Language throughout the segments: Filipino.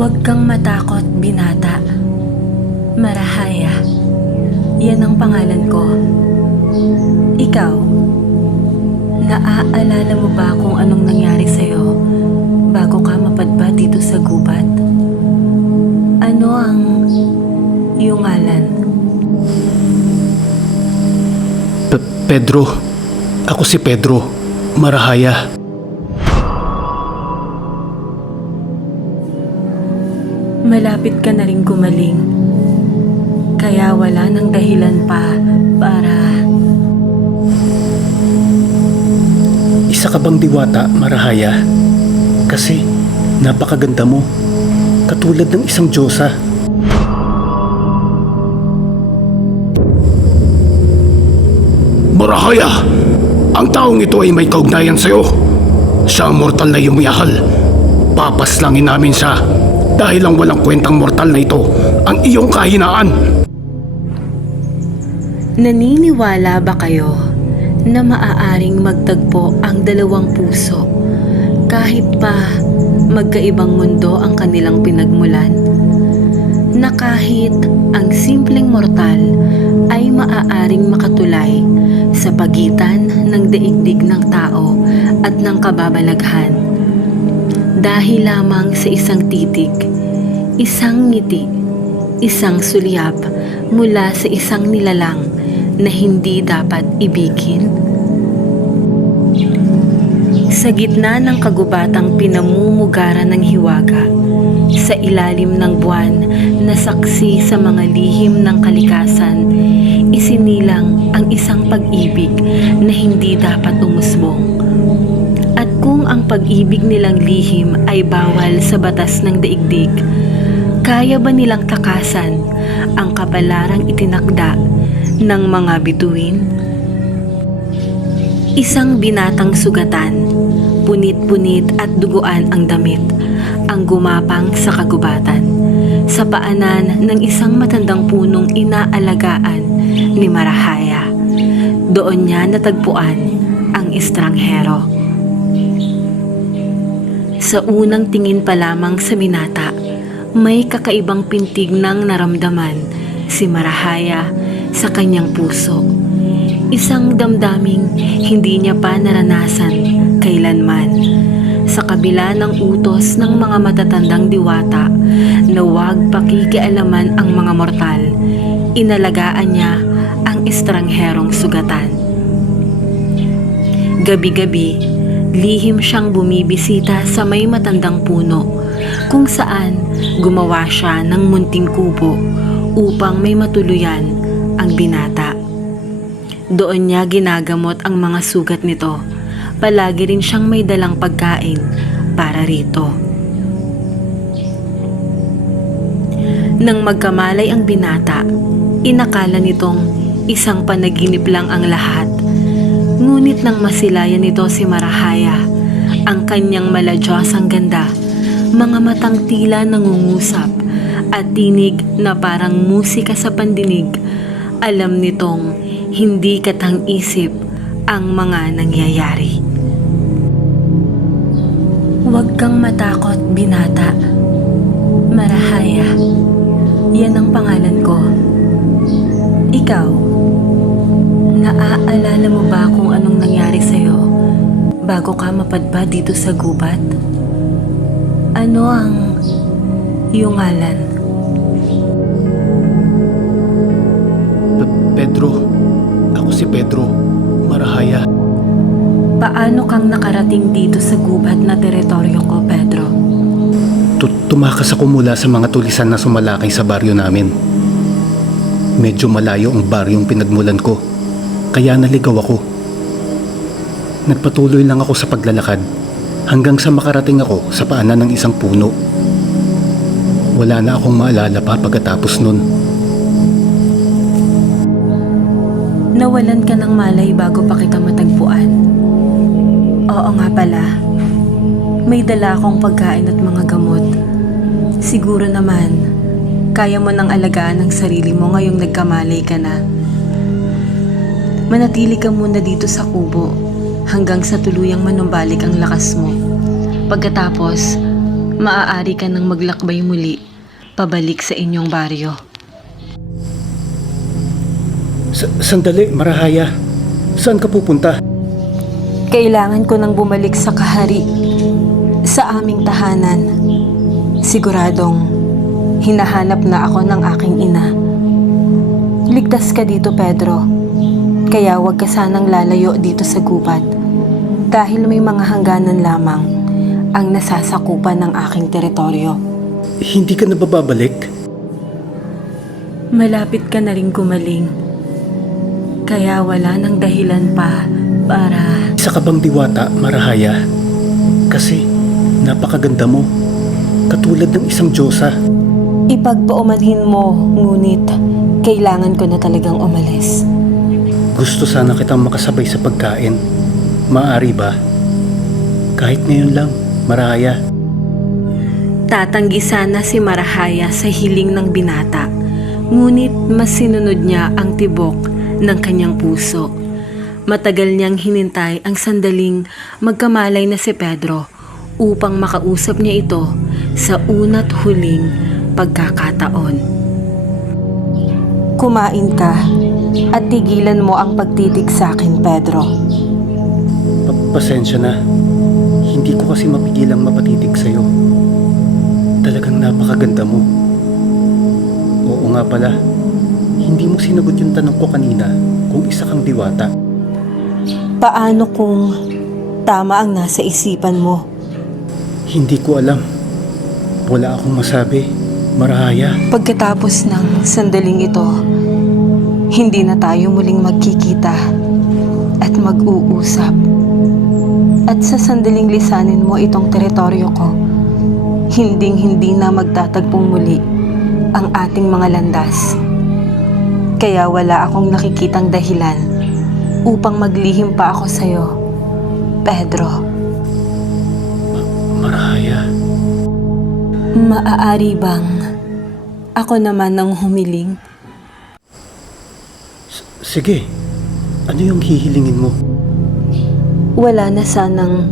Huwag kang matakot, binata. Marahaya. Yan ang pangalan ko. Ikaw, naaalala mo ba kung anong nangyari sa'yo bago ka mapadpad dito sa gubat? Ano ang iyong ngalan? Pedro. Ako si Pedro. Marahaya. Malapit ka na rin gumaling. Kaya wala nang dahilan pa para... Isa ka bang diwata, Marahaya? Kasi napakaganda mo. Katulad ng isang diyosa. Marahaya! Ang taong ito ay may kaugnayan sa'yo. Siya ang mortal na yumiyahal. Papaslangin namin siya dahil ang walang kwentang mortal na ito ang iyong kahinaan. Naniniwala ba kayo na maaaring magtagpo ang dalawang puso kahit pa magkaibang mundo ang kanilang pinagmulan? Na kahit ang simpleng mortal ay maaaring makatulay sa pagitan ng daigdig ng tao at ng kababalaghan dahil lamang sa isang titig, isang ngiti, isang sulyap mula sa isang nilalang na hindi dapat ibigin? Sa gitna ng kagubatang pinamumugaran ng hiwaga, sa ilalim ng buwan na saksi sa mga lihim ng kalikasan, isinilang ang isang pag-ibig na hindi dapat umusbong. At kung ang pag-ibig nilang lihim ay bawal sa batas ng daigdig, kaya ba nilang takasan ang kabalarang itinakda ng mga bituin? Isang binatang sugatan, punit-punit at duguan ang damit, ang gumapang sa kagubatan, sa paanan ng isang matandang punong inaalagaan ni Marahaya. Doon niya natagpuan ang estranghero. Sa unang tingin pa lamang sa binata, may kakaibang pintig ng naramdaman si Marahaya sa kanyang puso. Isang damdaming hindi niya pa naranasan kailanman. Sa kabila ng utos ng mga matatandang diwata na huwag pakikialaman ang mga mortal, inalagaan niya ang estrangherong sugatan. Gabi-gabi, lihim siyang bumibisita sa may matandang puno kung saan gumawa siya ng munting kubo upang may matuluyan ang binata. Doon niya ginagamot ang mga sugat nito. Palagi rin siyang may dalang pagkain para rito. Nang magkamalay ang binata, inakala nitong isang panaginip lang ang lahat. Ngunit nang masilayan nito si Marahaya, ang kanyang maladyosang ganda, mga matang tila nangungusap at tinig na parang musika sa pandinig, alam nitong hindi katang-isip ang mga nangyayari. Huwag kang matakot, binata. Marahaya. Yan ang pangalan ko. Ikaw, naaalala mo ba kung anong nangyari sa'yo bago ka mapadpad dito sa gubat? Ano ang iyong ngalan? Pedro. Ako si Pedro. Marahaya. Paano kang nakarating dito sa gubat na teritoryo ko, Pedro? Tumakas ako mula sa mga tulisan na sumalakay sa baryo namin. Medyo malayo ang baryong pinagmulan ko, kaya naligaw ako. Nagpatuloy lang ako sa paglalakad hanggang sa makarating ako sa paanan ng isang puno. Wala na akong maalala pa pagkatapos nun. Nawalan ka ng malay bago pa kita matagpuan. Oo nga pala. May dala akong pagkain at mga gamot. Siguro naman, kaya mo nang alagaan ang sarili mo ngayong nagkamalay ka na. Manatili ka muna dito sa kubo hanggang sa tuluyang manumbalik ang lakas mo. Pagkatapos, maaari ka nang maglakbay muli pabalik sa inyong baryo. Sandali, Marahaya. Saan ka pupunta? Kailangan ko nang bumalik sa kahari, sa aming tahanan. Siguradong hinahanap na ako ng aking ina. Ligtas ka dito, Pedro. Kaya huwag ka sanang lalayo dito sa gubat dahil may mga hangganan lamang ang nasasakupan ng aking teritoryo. Hindi ka na bababalik? Malapit ka na rin gumaling. Kaya wala nang dahilan pa para... Isa ka bang diwata, Marahaya? Kasi napakaganda mo. Katulad ng isang diyosa. Ipagpaumanhin mo, ngunit kailangan ko na talagang umalis. Gusto sana kitang makasabay sa pagkain. Maaari ba? Kahit ngayon lang, Marahaya. Tatanggi sana si Marahaya sa hiling ng binata, ngunit mas sinunod niya ang tibok ng kanyang puso. Matagal niyang hinintay ang sandaling magkamalay na si Pedro upang makausap niya ito sa una't huling pagkakataon. Kumain ka at tigilan mo ang pagtitig sa akin, Pedro. Pasensya na. Hindi ko kasi mapigilang mapatitig sa'yo. Talagang napakaganda mo. Oo nga pala, hindi mo sinagot yung tanong ko kanina kung isa kang diwata. Paano kung tama ang nasa isipan mo? Hindi ko alam. Wala akong masabi, Marahaya. Pagkatapos ng sandaling ito, hindi na tayo muling magkikita at mag-uusap. At sa sandaling lisanin mo itong teritoryo ko, hinding-hindi na magtatagpong muli ang ating mga landas. Kaya wala akong nakikitang dahilan upang maglihim pa ako sa'yo, Pedro. Marahaya. Maaari bang ako naman ang humiling? Sige, ano yung hihilingin mo? Wala na sanang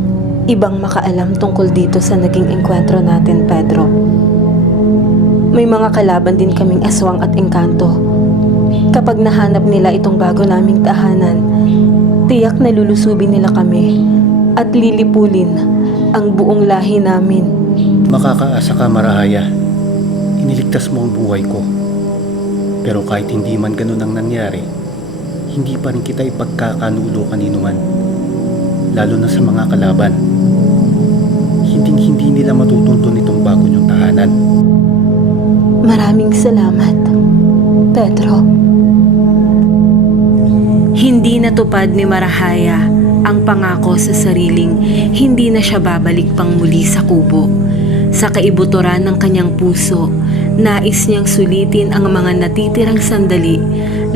ibang makaalam tungkol dito sa naging engkwentro natin, Pedro. May mga kalaban din kaming aswang at engkanto. Kapag nahanap nila itong bago naming tahanan, tiyak na lulusubin nila kami at lilipulin ang buong lahi namin. Makakaasa ka, Marahaya. Iniligtas mo ang buhay ko. Pero kahit hindi man ganun ang nangyari, hindi pa rin kita ipagkakanulo kanino man. Lalo na sa mga kalaban. Hinding-hindi nila matutuntun itong bago niyong tahanan. Maraming salamat, Pedro. Hindi natupad ni Marahaya ang pangako sa sariling hindi na siya babalik pang muli sa kubo. Sa kaibuturan ng kanyang puso, nais niyang sulitin ang mga natitirang sandali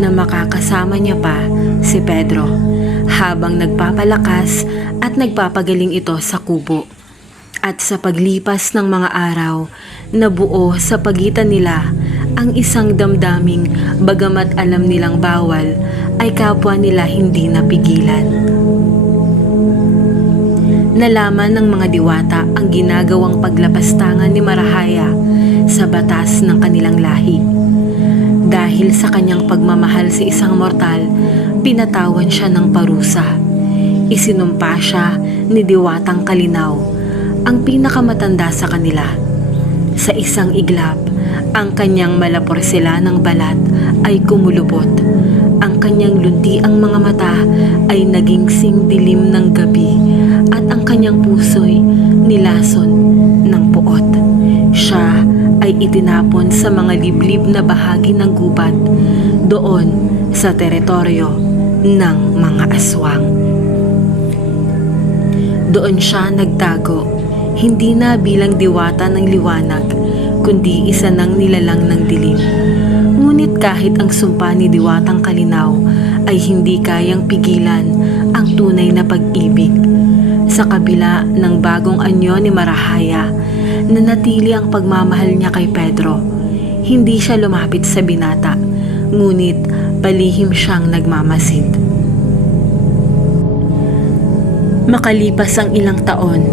na makakasama niya pa si Pedro habang nagpapalakas at nagpapagaling ito sa kubo. At sa paglipas ng mga araw, nabuo sa pagitan nila ang isang damdaming bagamat alam nilang bawal ay kapwa nila hindi napigilan. Nalaman ng mga diwata ang ginagawang paglapastangan ni Marahaya sa batas ng kanilang lahi. Dahil sa kanyang pagmamahal sa isang mortal, pinatawan siya ng parusa. Isinumpa siya ni Diwatang Kalinaw, ang pinakamatanda sa kanila. Sa isang iglap, ang kanyang malaporselanang balat ay kumulubot. Ang kanyang luntiang mga mata ay naging singdilim ng gabi at ang kanyang puso'y nilason ng puot. Siya ay itinapon sa mga liblib na bahagi ng gubat doon sa teritoryo ng mga aswang. Doon siya nagtago, hindi na bilang diwata ng liwanag, kundi isa ng nilalang ng dilim. Ngunit kahit ang sumpa ni Diwatang Kalinaw ay hindi kayang pigilan ang tunay na pag-ibig. Sa kabila ng bagong anyo ni Marahaya, nanatili ang pagmamahal niya kay Pedro. Hindi siya lumapit sa binata, ngunit palihim siyang nagmamasid. Makalipas ang ilang taon,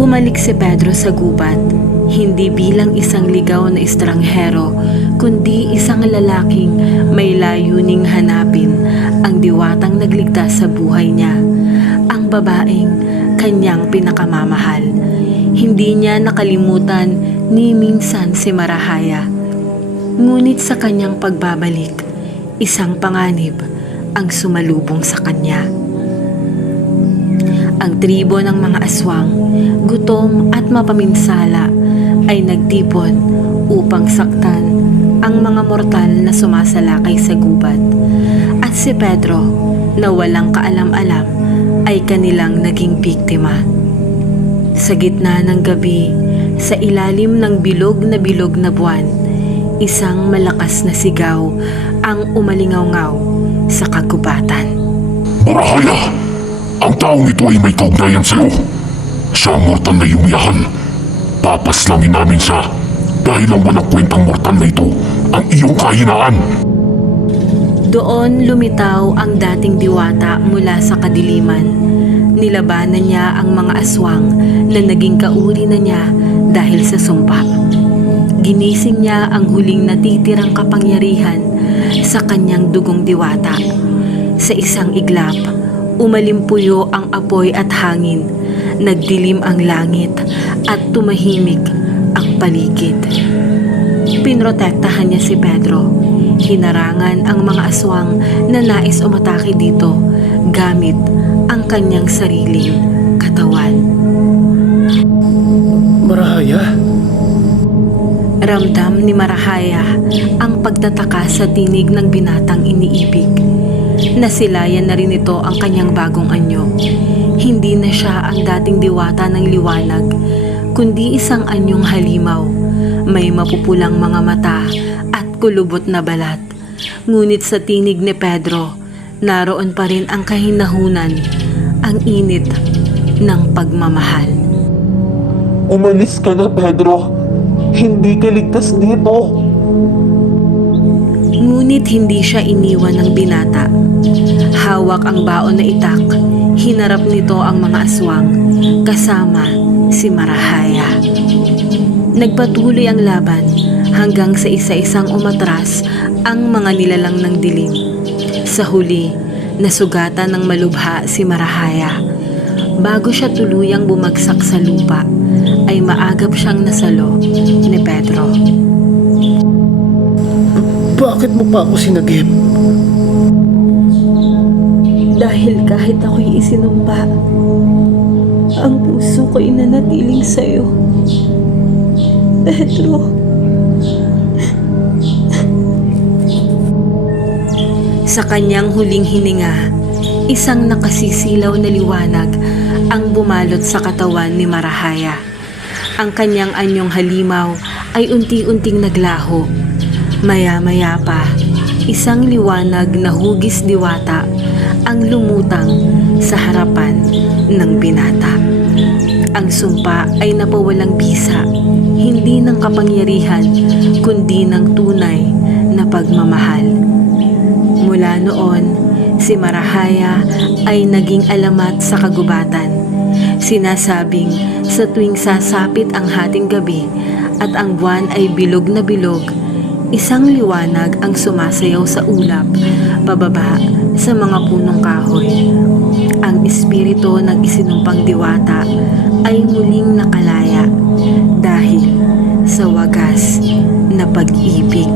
bumalik si Pedro sa gubat. Hindi bilang isang ligaw na estranghero, kundi isang lalaking may layuning hanapin ang diwatang nagligtas sa buhay niya, ang babaeng kanyang pinakamamahal. Hindi niya nakalimutan ni minsan si Marahaya. Ngunit sa kanyang pagbabalik, isang panganib ang sumalubong sa kanya. Ang tribo ng mga aswang, gutom at mapaminsala, ay nagtipon upang saktan ang mga mortal na sumasalakay sa gubat. At si Pedro, na walang kaalam-alam, ay kanilang naging biktima. Sa gitna ng gabi, sa ilalim ng bilog na buwan, isang malakas na sigaw ang umalingaw-ngaw sa kagubatan. Marahaya! Ang taong ito ay may kaugnayan sa'yo. Siya ang mortal na yumiyahan. Papaslangin namin siya dahil ang walang kwentang mortal na ito ang iyong kahinaan. Doon lumitaw ang dating diwata mula sa kadiliman. Nilabanan niya ang mga aswang na naging kauri na niya dahil sa sumpa. Ginising niya ang huling natitirang kapangyarihan sa kanyang dugong diwata. Sa isang iglap, umalimpuyo ang apoy at hangin, nagdilim ang langit at tumahimik ang paligid. Pinrotektahan niya si Pedro. Hinarangan ang mga aswang na nais umatake dito gamit ang kanyang sariling katawan. Marahaya? Ramdam ni Marahaya ang pagtataka sa tinig ng binatang iniibig. Nasilayan na rin ito ang kanyang bagong anyo. Hindi na siya ang dating diwata ng liwanag, kundi isang anyong halimaw. May mapupulang mga mata at kulubot na balat. Ngunit sa tinig ni Pedro, naroon pa rin ang kahinahunan, ang init ng pagmamahal. Umalis ka na, Pedro. Hindi ka ligtas dito. Ngunit hindi siya iniwan ng binata. Hawak ang baon na itak, hinarap nito ang mga aswang, kasama si Marahaya. Nagpatuloy ang laban hanggang sa isa-isang umatras ang mga nilalang ng dilim. Sa huli, nasugatan ng malubha si Marahaya. Bago siya tuluyang bumagsak sa lupa, ay maagap siyang nasalo ni Pedro. Bakit mo pa ako sinagip? Dahil kahit ako'y isinumpa, ang puso ko'y nanatiling sa'yo. Pedro. Sa kanyang huling hininga, isang nakasisilaw na liwanag ang bumalot sa katawan ni Marahaya. Ang kanyang anyong halimaw ay unti-unting naglaho. Maya-maya pa, isang liwanag na hugis diwata ang lumutang sa harapan ng binata. Ang sumpa ay napawalang bisa, hindi ng kapangyarihan, kundi ng tunay na pagmamahal. Mula noon, si Marahaya ay naging alamat sa kagubatan. Sinasabing sa tuwing sasapit ang hating gabi at ang buwan ay bilog na bilog, isang liwanag ang sumasayaw sa ulap, pababa sa mga punong kahoy. Ang espiritu ng isinumpang diwata ay muling nakalaya dahil sa wagas na pag-ibig.